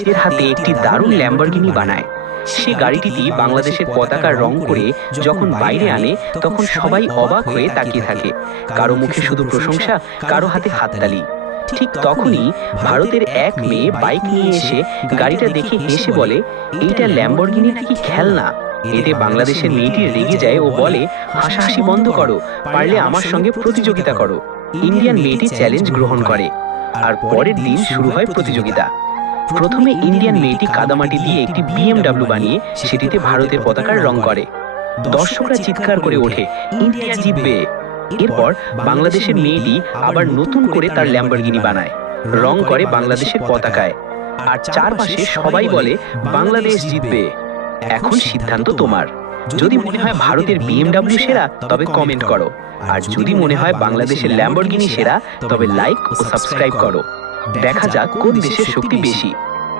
নিজের হাতে একটি দারুণ ল্যাম্বরগিনি বানায়। সে গাড়িটিতে বাংলাদেশের পতাকার রং করে যখন বাইরে আনে তখন সবাই অবাক হয়ে তাকিয়ে থাকে। কারো মুখে শুধু প্রশংসা, কারো হাতে হাততালি। ঠিক তখনই ভারতের এক মেয়ে বাইক নিয়ে এসে গাড়িটা দেখে হেসে বলে, এইটা ল্যাম্বরগিনি নাকি খেলনা। এতে বাংলাদেশের মেয়েটি রেগে যায় ও বলে, হাসাহাসি বন্ধ করো, পারলে আমার সঙ্গে প্রতিযোগিতা করো। ইন্ডিয়ান মেয়েটি চ্যালেঞ্জ গ্রহণ করে আর পরের দিন শুরু হয় প্রতিযোগিতা। প্রথমে ইন্ডিয়ান মেয়েটি কাদামাটি দিয়ে একটি বিএমডব্লিউ বানিয়ে সেটিতে ভারতের পতাকার রং করে। দর্শকরা চিৎকার করে ওঠে, ইন্ডিয়া জিতবে। এরপর বাংলাদেশের মেয়েটি আবার নতুন করে তার ল্যাম্বরগিনি বানায়, রং করে বাংলাদেশের পতাকায়, আর চারপাশে সবাই বলে বাংলাদেশ জিতবে। এখন সিদ্ধান্ত তোমার। যদি মনে হয় ভারতের বিএমডব্লিউ সেরা তবে কমেন্ট করো, আর যদি মনে হয় বাংলাদেশের ল্যাম্বরগিনি সেরা তবে লাইক ও সাবস্ক্রাইব করো। দেখা যাক কোন দেশের শক্তি বেশি।